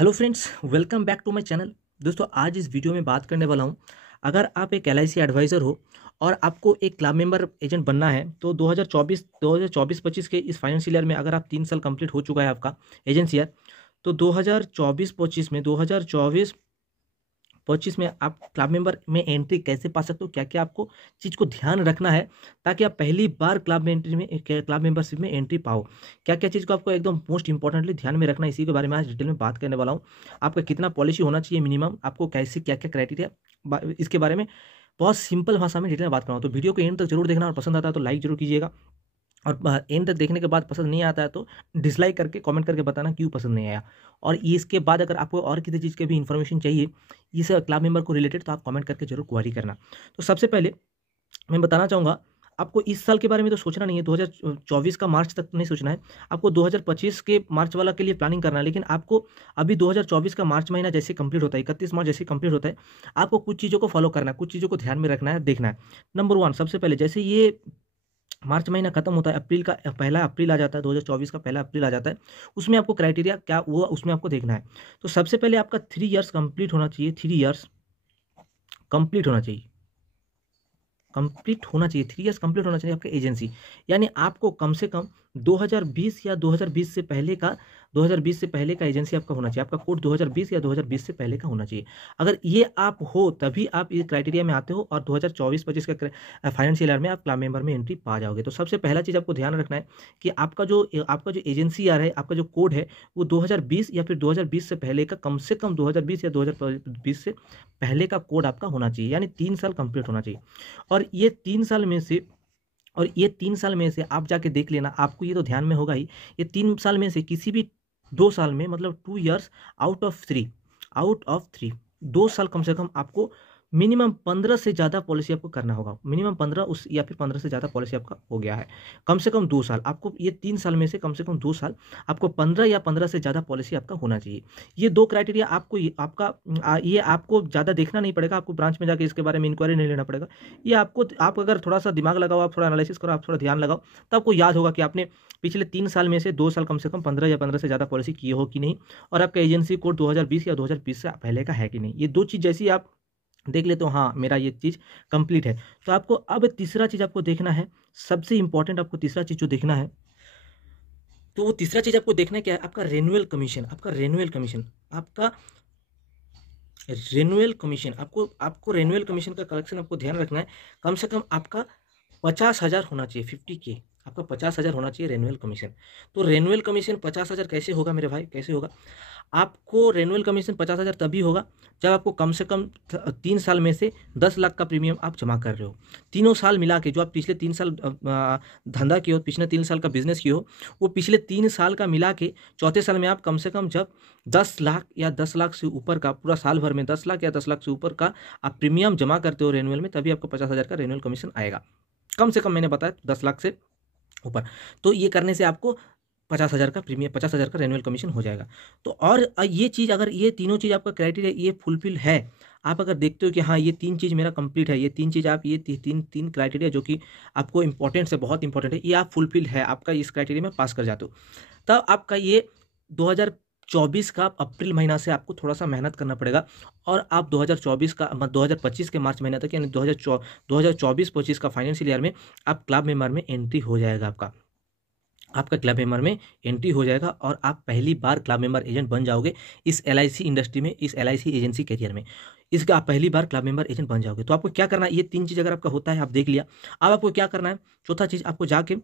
Hello friends, welcome back to my channel. दोस्तों, आज इस वीडियो में बात करने वाला हूं। अगर आप एक एलआईसी एडवाइज़र हो और आपको एक क्लब मेंबर एजेंट बनना है तो 2024-25 के इस फाइनेंशियल ईयर में अगर आप 3 साल कंप्लीट हो चुका है आपका एजेंसी ईयर, तो 2024-25 में आप क्लब मेंबर में एंट्री कैसे पा सकते हो, क्या क्या आपको चीज़ को ध्यान रखना है ताकि आप पहली बार क्लब मेंबरशिप में एंट्री पाओ। क्या क्या चीज़ को आपको एकदम मोस्ट इंपॉर्टेंटली ध्यान में रखना है, इसी के बारे में आज डिटेल में बात करने वाला हूँ। आपका कितना पॉलिसी होना चाहिए मिनिमम, आपको कैसे क्या क्या क्राइटेरिया, इसके बारे में बहुत सिंपल भाषा में डिटेल में बात करूँगा। तो वीडियो को एंड तक जरूर देखना और पसंद आता है तो लाइक जरूर कीजिएगा, और एंड तक देखने के बाद पसंद नहीं आता है तो डिसलाइक करके कमेंट करके बताना क्यों पसंद नहीं आया। और इसके बाद अगर आपको और किसी चीज़ की भी इन्फॉर्मेशन चाहिए इस क्लब मेंबर को रिलेटेड, तो आप कमेंट करके जरूर क्वेरी करना। तो सबसे पहले मैं बताना चाहूँगा, आपको इस साल के बारे में तो सोचना नहीं है, 2024 का मार्च तक नहीं सोचना है, आपको 2025 के मार्च वाला के लिए प्लानिंग करना है। लेकिन आपको अभी 2024 का मार्च महीना जैसे कंप्लीट होता है, 31 मार्च जैसे कंप्लीट होता है, आपको कुछ चीज़ों को फॉलो करना है, कुछ चीज़ों को ध्यान में रखना है, देखना है। नंबर 1, सबसे पहले जैसे ये मार्च महीना खत्म होता है, अप्रैल का पहला अप्रैल आ जाता है, 2024 का पहला अप्रैल आ जाता है, उसमें आपको क्राइटेरिया क्या वो उसमें आपको देखना है। तो सबसे पहले आपका 3 इयर्स कंप्लीट होना चाहिए, 3 इयर्स कंप्लीट होना चाहिए, 3 इयर्स कंप्लीट होना चाहिए आपका एजेंसी। यानी आपको कम से कम 2020 या 2020 से पहले का 2020 से पहले का एजेंसी आपका होना चाहिए, आपका कोड 2020 या 2020 से पहले का होना चाहिए। अगर ये आप हो तभी आप इस क्राइटेरिया में आते हो और 2024-25 का फाइनेंशियल ईयर में आप क्लब मेंबर में एंट्री पा जाओगे। तो सबसे पहला चीज़ आपको ध्यान रखना है कि आपका जो एजेंसी ईयर है, आपका जो कोड है वो 2020 या फिर 2020 से पहले का, कम से कम 2020 या 2020 से पहले का कोड आपका होना चाहिए, यानी 3 साल कंप्लीट होना चाहिए। और ये 3 साल में से आप जाके देख लेना, आपको ये तो ध्यान में होगा ही, ये 3 साल में से किसी भी 2 साल में, मतलब 2 इयर्स आउट ऑफ 3 2 साल कम से कम आपको मिनिमम 15 से ज़्यादा पॉलिसी आपको करना होगा। मिनिमम 15 उस या फिर 15 से ज़्यादा पॉलिसी आपका हो गया है, कम से कम 2 साल आपको, ये 3 साल में से कम से कम 2 साल आपको 15 या 15 से ज़्यादा पॉलिसी आपका होना चाहिए। ये 2 क्राइटेरिया आपको, ये आपको ज़्यादा देखना नहीं पड़ेगा, आपको ब्रांच में जाके इसके बारे में इंक्वायरी नहीं लेना पड़ेगा। ये आप अगर थोड़ा सा दिमाग लगाओ, आप थोड़ा एनालिसिस करो, आप थोड़ा ध्यान लगाओ, तो आपको याद होगा कि आपने पिछले 3 साल में से 2 साल कम से कम 15 या 15 से ज़्यादा पॉलिसी किए हो कि नहीं, और आपका एजेंसी कोड 2020 या 2020 से पहले का है कि नहीं। ये 2 चीज़ जैसी आप देख लेते हो, हाँ मेरा ये चीज़ कंप्लीट है, तो आपको अब तीसरा चीज़ आपको देखना है, सबसे इंपॉर्टेंट आपको तीसरा चीज़ जो देखना है, तो वो तीसरा चीज़ आपको देखना है क्या है, आपका रेन्युअल कमीशन। आपको रेन्युअल कमीशन का कलेक्शन आपको ध्यान रखना है। कम से कम आपका 50,000 होना चाहिए, 50K आपका 50,000 होना चाहिए रेन्युअल कमीशन। तो रेन्युअल कमीशन 50,000 कैसे होगा मेरे भाई, कैसे होगा? आपको रेन्युअल कमीशन 50,000 तभी होगा जब आपको कम से कम 3 साल में से 10 लाख का प्रीमियम आप जमा कर रहे हो। तीनों साल मिला के जो आप पिछले 3 साल धंधा किए हो, पिछले 3 साल का बिजनेस किए हो, वो पिछले 3 साल का मिला के चौथे साल में आप कम से कम जब 10 लाख या 10 लाख से ऊपर का, पूरा साल भर में 10 लाख या 10 लाख से ऊपर का आप प्रीमियम जमा करते हो रेन्युअल में, तभी आपको 50,000 का रेन्युअल कमीशन आएगा। कम से कम मैंने बताया 10 लाख से ऊपर। तो ये करने से आपको 50,000 का प्रीमियम, 50,000 का रेन्युअल कमीशन हो जाएगा। तो और ये चीज़, अगर ये तीनों चीज़ आपका क्राइटेरिया ये फुलफिल है, आप अगर देखते हो कि हाँ ये 3 चीज़ मेरा कंप्लीट है, ये 3 चीज़ आप, ये तीन क्राइटेरिया जो कि आपको इंपॉर्टेंट है, बहुत इंपॉर्टेंट है, ये आप फुलफिल है, आपका इस क्राइटेरिया में पास कर जाते हो, तब आपका ये 2024 का अप्रैल महीना से आपको थोड़ा सा मेहनत करना पड़ेगा, और आप 2025 के मार्च महीना तक, यानी 2024-25 का फाइनेंशियल ईयर में आप क्लब मेंबर में एंट्री हो जाएगा, आपका क्लब मेंबर में एंट्री हो जाएगा, और आप पहली बार क्लब मेंबर एजेंट बन जाओगे इस एलआईसी इंडस्ट्री में, इस एलआईसी एजेंसी करियर में। इसका आप पहली बार क्लब मेंबर एजेंट बन जाओगे। तो आपको क्या करना है, ये 3 चीज़ अगर आपका होता है, आप देख लिया, अब आपको क्या करना है, चौथा चीज़ आपको जाके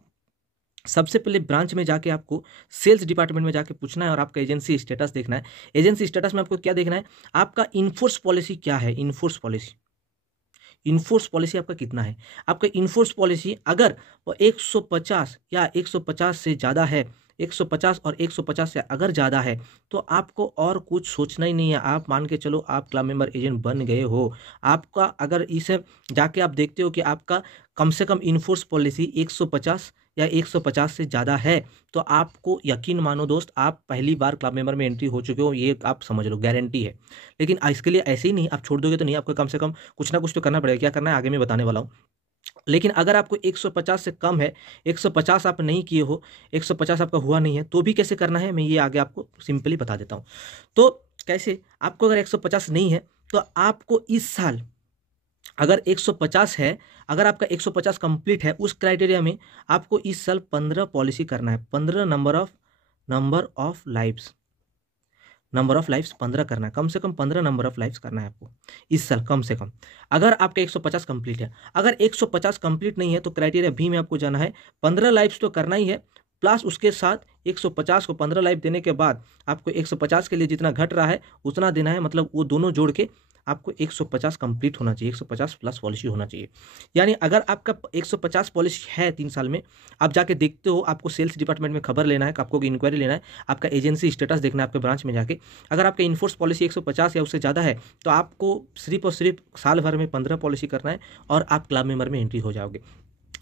सबसे पहले ब्रांच में जाके आपको सेल्स डिपार्टमेंट में जाके पूछना है, और आपका एजेंसी स्टेटस देखना है। एजेंसी स्टेटस में आपको क्या देखना है, आपका इनफोर्स पॉलिसी क्या है, इनफोर्स पॉलिसी आपका कितना है। आपका इनफोर्स पॉलिसी अगर वो 150 या 150 से ज़्यादा है, 150 और 150 से अगर ज़्यादा है, तो आपको और कुछ सोचना ही नहीं है। आप मान के चलो आप क्लब मेंबर एजेंट बन गए हो। आपका अगर इसे जाके आप देखते हो कि आपका कम से कम इनफोर्स पॉलिसी 150 या 150 से ज़्यादा है, तो आपको यकीन मानो दोस्त, आप पहली बार क्लब मेंबर में एंट्री हो चुके हो, ये आप समझ लो, गारंटी है। लेकिन इसके लिए ऐसे ही नहीं आप छोड़ दोगे तो नहीं, आपको कम से कम कुछ ना कुछ तो करना पड़ेगा। क्या करना है आगे मैं बताने वाला हूँ। लेकिन अगर आपको 150 से कम है, 150 आप नहीं किए हो, 150 आपका हुआ नहीं है, तो भी कैसे करना है मैं ये आगे आपको सिंपली बता देता हूँ। तो कैसे? आपको अगर 150 नहीं है तो आपको इस साल अगर 150 है, अगर आपका 150 कंप्लीट है, उस क्राइटेरिया में आपको इस साल 15 पॉलिसी करना है, 15 नंबर ऑफ लाइफ्स 15 करना है, कम से कम 15 नंबर ऑफ लाइफ्स करना है आपको इस साल कम से कम, अगर आपका 150 कंप्लीट है। अगर 150 कंप्लीट नहीं है तो क्राइटेरिया बी में आपको जाना है, 15 लाइफ्स तो करना ही है, प्लस उसके साथ 150 को 15 लाइफ देने के बाद आपको 150 के लिए जितना घट रहा है उतना देना है, मतलब वो दोनों जोड़ के आपको 150 कंप्लीट होना चाहिए, 150 प्लस पॉलिसी होना चाहिए। यानी अगर आपका 150 पॉलिसी है 3 साल में, आप जाके देखते हो, आपको सेल्स डिपार्टमेंट में खबर लेना है, आपको इंक्वायरी लेना है, आपका एजेंसी स्टेटस देखना है आपके ब्रांच में जाके, अगर आपका इनफोर्स पॉलिसी 150 या उससे ज़्यादा है तो आपको सिर्फ और सिर्फ साल भर में 15 पॉलिसी करना है और आप क्लब मेंबर में एंट्री हो जाओगे।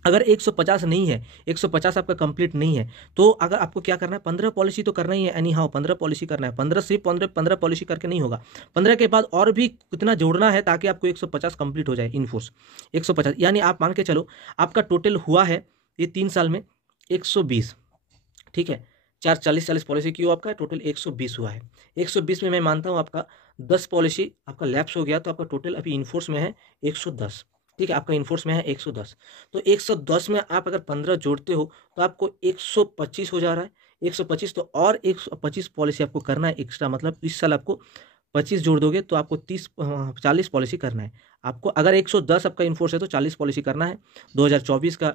अगर 150 नहीं है, 150 आपका कंप्लीट नहीं है, तो अगर आपको क्या करना है, 15 पॉलिसी तो करना ही है, एनी हाउ 15 पॉलिसी करना है, 15 सिर्फ 15 पॉलिसी करके नहीं होगा, 15 के बाद और भी कितना जोड़ना है ताकि आपको 150 कंप्लीट हो जाए इनफोर्स 150। यानी आप मान के चलो आपका टोटल हुआ है ये 3 साल में 120, ठीक है, 40 पॉलिसी की हो, आपका टोटल 120 हुआ है। 120 में मैं मानता हूँ आपका 10 पॉलिसी आपका लैप्स हो गया, तो आपका टोटल अभी इनफोर्स में है 110, ठीक है, आपका इनफोर्स में है 110। तो 110 में आप अगर 15 जोड़ते हो तो आपको 125 हो जा रहा है, 125, तो और 125 पॉलिसी आपको करना है एक्स्ट्रा, मतलब इस साल आपको 25 जोड़ दोगे तो आपको 40 पॉलिसी करना है आपको। अगर 110 आपका इनफोर्स है तो 40 पॉलिसी करना है 2024 का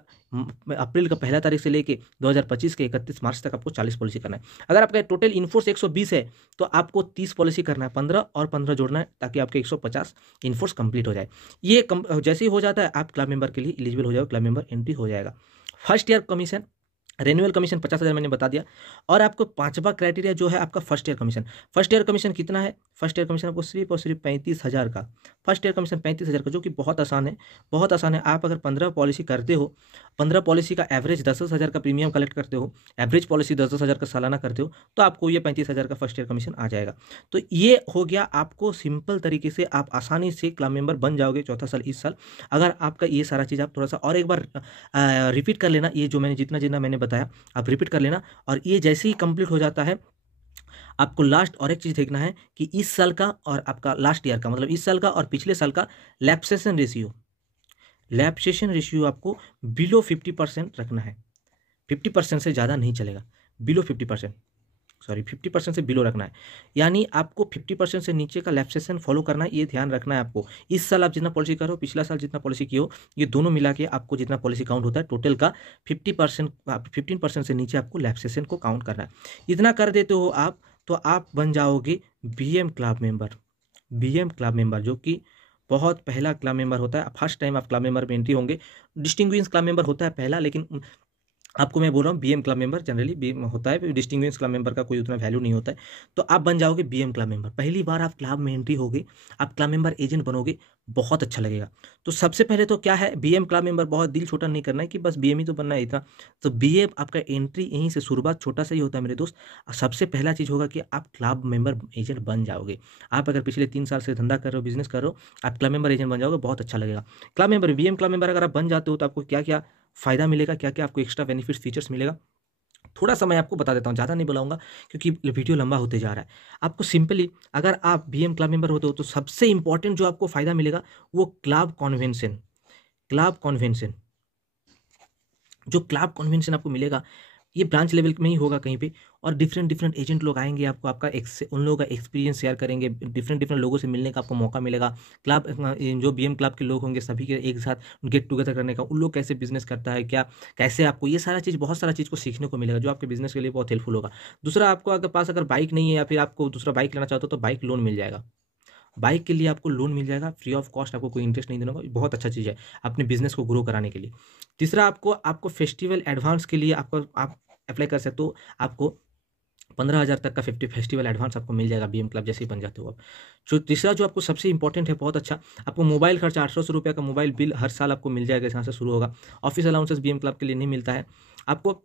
अप्रैल का 1 तारीख से लेके 2025 के 31 मार्च तक आपको 40 पॉलिसी करना है। अगर आपका टोटल इनफोर्स 120 है तो आपको 30 पॉलिसी करना है, 15 और 15 जोड़ना है ताकि आपके 150 इनफोर्स कंप्लीट हो जाए। ये जैसे ही हो जाता है आप क्लब मेंबर के लिए एलिजिबल हो जाओगे, क्लब मेंबर एंट्री हो जाएगा। First year commission, renewal commission 50,000 मैंने बता दिया। और आपको 5वां क्राइटेरिया जो है आपका first year commission. First year commission कितना है? फर्स्ट ईयर कमीशन आपको सिर्फ और सिर्फ 35,000 का, फर्स्ट ईयर कमीशन 35,000 का, जो कि बहुत आसान है, बहुत आसान है। आप अगर 15 पॉलिसी करते हो, 15 पॉलिसी का एवरेज 10,000 का प्रीमियम कलेक्ट करते हो, एवरेज पॉलिसी 10,000 का सालाना करते हो, तो आपको ये 35,000 का फर्स्ट ईयर कमीशन आ जाएगा। तो ये हो गया आपको सिंपल तरीके से, आप आसानी से क्लब मेंबर बन जाओगे चौथा साल इस साल। अगर आपका ये सारा चीज़ आप थोड़ा सा और एक बार रिपीट कर लेना, ये जो मैंने जितना मैंने बताया आप रिपीट कर लेना। और ये जैसे ही कंप्लीट हो जाता है आपको लास्ट और एक चीज़ देखना है कि इस साल का और आपका लास्ट ईयर का, मतलब इस साल का और पिछले साल का लैप्सेशन रेशियो आपको बिलो 50% रखना है। 50% से ज़्यादा नहीं चलेगा, बिलो 50%, सॉरी 50% से बिलो रखना है। यानी आपको 50% से नीचे का लैप्सेशन फॉलो करना है, ये ध्यान रखना है आपको। इस साल आप जितना पॉलिसी करो, पिछला साल जितना पॉलिसी की हो, ये दोनों मिला के आपको जितना पॉलिसी काउंट होता है टोटल का 15% से नीचे आपको लैप्सेशन को काउंट करना है। इतना कर देते हो आप तो आप बन जाओगे बीएम क्लब मेंबर, जो कि बहुत पहला क्लब मेंबर होता है। फर्स्ट टाइम आप क्लब मेंबर में एंट्री होंगे। डिस्टिंग्विश क्लब मेंबर होता है पहला, लेकिन आपको मैं बोल रहा हूँ BM club member generally BM होता है, डिस्टिंग्विश क्लब मेंबर का कोई उतना वैल्यू नहीं होता है। तो आप बन जाओगे बीएम क्लब मेंबर, पहली बार आप क्लब में एंट्री होगी, आप क्लब मेंबर एजेंट बनोगे, बहुत अच्छा लगेगा। तो सबसे पहले तो क्या है, बीएम क्लब मेंबर, बहुत दिल छोटा नहीं करना है कि बस बीएम ही तो बनना है इतना। तो बीएम आपका एंट्री यहीं से शुरुआत छोटा सा ही होता है मेरे दोस्त। सबसे पहला चीज़ होगा कि आप क्लब मेंबर एजेंट बन जाओगे। आप अगर पिछले 3 साल से धंधा कर रहे हो, बिजनेस कर रहे हो, आप क्लब मेंबर एजेंट बन जाओगे, बहुत अच्छा लगेगा। Club member, BM club member अगर आप बन जाते हो तो आपको क्या क्या फ़ायदा मिलेगा, क्या क्या आपको एक्स्ट्रा बेनिफिट्स फीचर्स मिलेगा, थोड़ा सा मैं आपको बता देता हूँ, ज़्यादा नहीं बुलाऊंगा क्योंकि वीडियो लंबा होते जा रहा है। आपको सिंपली, अगर आप बीएम क्लब मेंबर होते हो तो सबसे इंपॉर्टेंट जो आपको फ़ायदा मिलेगा वो क्लब कॉन्वेंशन, जो क्लब कॉन्वेंशन आपको मिलेगा, ये ब्रांच लेवल में ही होगा कहीं पे, और डिफरेंट एजेंट लोग आएंगे, आपको आपका उन लोगों का एक्सपीरियंस शेयर करेंगे, डिफरेंट लोगों से मिलने का आपको मौका मिलेगा। क्लब जो बीएम क्लब के लोग होंगे सभी के एक साथ गेट टुगेदर करने का, उन लोग कैसे बिजनेस करता है, क्या कैसे, आपको ये सारा चीज़, बहुत सारा चीज़ को सीखने को मिलेगा जो आपके बिजनेस के लिए बहुत हेल्पफुल होगा। दूसरा, आपको अगर पास अगर बाइक नहीं है या फिर आपको दूसरा बाइक लेना चाहते हो तो बाइक लोन मिल जाएगा। बाइक के लिए आपको लोन मिल जाएगा फ्री ऑफ कॉस्ट, आपको कोई इंटरेस्ट नहीं देना होगा। बहुत अच्छा चीज़ है अपने बिजनेस को ग्रो कराने के लिए। तीसरा, आपको फेस्टिवल एडवांस के लिए आप अप्लाई कर सकते हो। आपको 15,000 तक का 50 फेस्टिवल एडवांस आपको मिल जाएगा बीएम क्लब जैसे ही बन जाते हो आप। जो तीसरा जो आपको सबसे इंपॉर्टेंट है, बहुत अच्छा, आपको मोबाइल खर्चा 800 रुपये का मोबाइल बिल हर साल आपको मिल जाएगा, यहाँ से शुरू होगा। ऑफिस अलाउंसेस बीएम क्लब के लिए नहीं मिलता है आपको।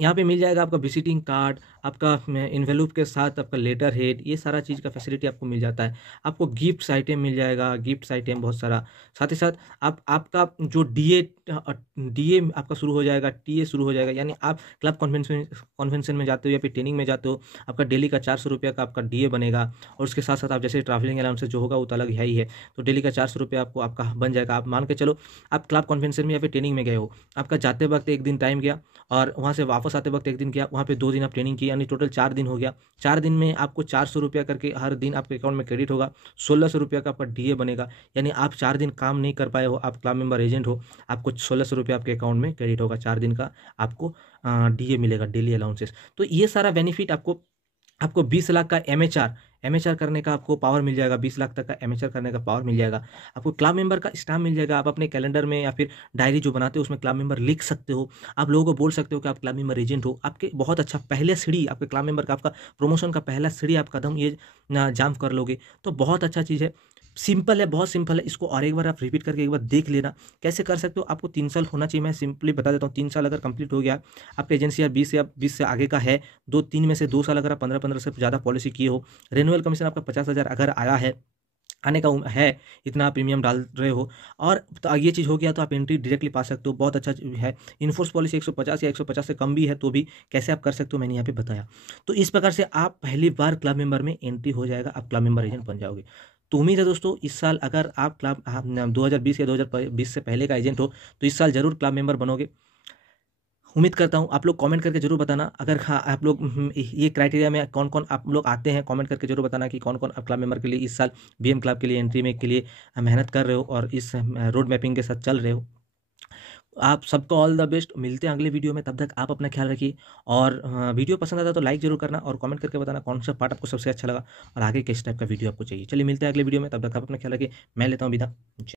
यहाँ पे मिल जाएगा आपका विजिटिंग कार्ड, आपका इन्वेलप के साथ आपका लेटर हेड, ये सारा चीज़ का फैसिलिटी आपको मिल जाता है। आपको गिफ्ट्स आइटम मिल जाएगा, गिफ्ट्स आइटम बहुत सारा। साथ ही साथ आपका जो डीए आपका शुरू हो जाएगा, टीए शुरू हो जाएगा, यानी आप क्लब कन्वेंशन में जाते हो या फिर ट्रेनिंग में जाते हो, आपका डेली का 400 रुपये का आपका डीए बनेगा। और उसके साथ साथ आप जैसे ट्रैवलिंग अलाउंस जो होगा वो तो अलग है ही है, तो डेली का 400 रुपये आपका बन जाएगा। आप मान के चलो आप क्लब कन्वेंशन में या फिर ट्रेनिंग में गए हो, आपका जाते वक्त एक दिन टाइम गया और वहाँ से वापस आते वक्त एक दिन किया, वहाँ पे 2 दिन आप ट्रेनिंग की, यानी टोटल 4 दिन हो गया। 4 दिन में आपको 400 रुपया करके हर दिन आपके अकाउंट में क्रेडिट होगा। 1600 रुपया का आपका डीए बनेगा, यानी आप 4 दिन काम नहीं कर पाए हो, आप क्लब मेंबर एजेंट हो, आपको 1600 रुपया आपके अकाउंट में क्रेडिट होगा। 4 दिन का आपको डीए मिलेगा, डेली अलाउंसेस। तो ये सारा बेनिफिट आपको 20 लाख का एमएचआर करने का आपको पावर मिल जाएगा। 20 लाख तक का एमएचआर करने का पावर मिल जाएगा। आपको क्लब मेंबर का स्टाम्प मिल जाएगा। आप अपने कैलेंडर में या फिर डायरी जो बनाते हो उसमें क्लब मेंबर लिख सकते हो। आप लोगों को बोल सकते हो कि आप क्लब मेंबर एजेंट हो। आपके बहुत अच्छा पहले सीढ़ी आपके क्लब मेंबर का, आपका प्रमोशन का पहला सीढ़ी आप कदम ये जाम कर लोगे, तो बहुत अच्छा चीज़ है। सिंपल है, बहुत सिंपल है। इसको और एक बार आप रिपीट करके एक बार देख लेना कैसे कर सकते हो। आपको 3 साल होना चाहिए, मैं सिंपली बता देता हूँ। 3 साल अगर कंप्लीट हो गया, आपका एजेंसी यार 20 से आगे का है, 3 में से 2 साल अगर आप 15 से ज़्यादा पॉलिसी किए हो, रेन्युअल कमीशन आपका 50,000 अगर आया है, आने का है, इतना प्रीमियम डाल रहे हो, और तो ये चीज़ हो गया तो आप एंट्री डायरेक्टली पा सकते हो। बहुत अच्छा है। इनफोर्स पॉलिसी 150 या 150 से कम भी है, तो भी कैसे आप कर सकते हो मैंने यहाँ पे बताया। तो इस प्रकार से आप पहली बार क्लब मेंबर में एंट्री हो जाएगा, आप क्लब मेंबर एजेंट बन जाओगे। तो उम्मीद है दोस्तों इस साल अगर आप क्लब 2020 या 2020 से पहले का एजेंट हो तो इस साल जरूर क्लब मेंबर बनोगे। उम्मीद करता हूँ आप लोग कमेंट करके जरूर बताना, अगर हाँ आप लोग ये क्राइटेरिया में कौन कौन आप लोग आते हैं, कमेंट करके जरूर बताना कि कौन कौन आप क्लब मेंबर के लिए इस साल बीएम क्लब के लिए एंट्री में के लिए मेहनत कर रहे हो और इस रोड मैपिंग के साथ चल रहे हो। आप सबको ऑल द बेस्ट। मिलते हैं अगले वीडियो में, तब तक आप अपना ख्याल रखिए। और वीडियो पसंद आता तो लाइक जरूर करना और कमेंट करके बताना कौन सा पार्ट आपको सबसे अच्छा लगा और आगे किस टाइप का वीडियो आपको चाहिए। चलिए मिलते हैं अगले वीडियो में, तब तक आप अपना ख्याल रखिए। मैं लेता हूँ विदा।